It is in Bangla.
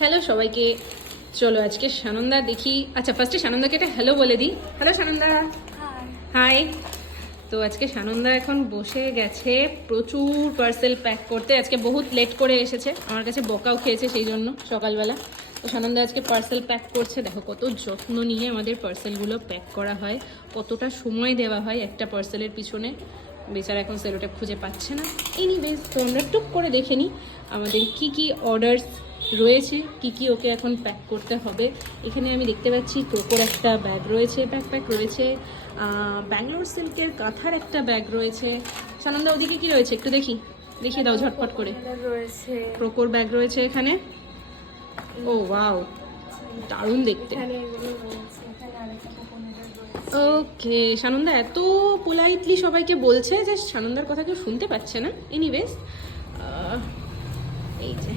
হ্যালো সবাইকে। চলো আজকে সানন্দা দেখি। আচ্ছা ফার্স্টে সানন্দাকে একটা হ্যালো বলে দিই। হ্যালো সানন্দা। হাই। তো আজকে সানন্দা এখন বসে গেছে প্রচুর পার্সেল প্যাক করতে। আজকে বহুত লেট করে এসেছে, আমার কাছে বকাও খেয়েছে সেই জন্য সকালবেলা। তো সানন্দা আজকে পার্সেল প্যাক করছে। দেখো কত যত্ন নিয়ে আমাদের পার্সেলগুলো প্যাক করা হয়, কতটা সময় দেওয়া হয় একটা পার্সেলের পিছনে। বেচারা এখন সেলোটেপ খুঁজে পাচ্ছে না। এনিওয়েজ, তো আমরা টুক করে দেখে নিই আমাদের কি কি অর্ডারস রয়েছে, কি কি ওকে এখন প্যাক করতে হবে। এখানে আমি দেখতে পাচ্ছি কোকোর একটা ব্যাগ রয়েছে, ব্যাকপ্যাক রয়েছে, ব্যাঙ্গালোর সিল্কের কাঁথার একটা ব্যাগ রয়েছে। সানন্দা ওদিকে কি রয়েছে একটু দেখি, দেখিয়ে দাও ঝটপট করে। রয়েছে ক্রোকোর ব্যাগ রয়েছে এখানে। ও ওয়াও, দারুণ দেখতে। ওকে, সানন্দা এত পোলাইটলি সবাইকে বলছে যে সানন্দার কথা কেউ শুনতে পাচ্ছে না। এনিওয়েজ, এই যে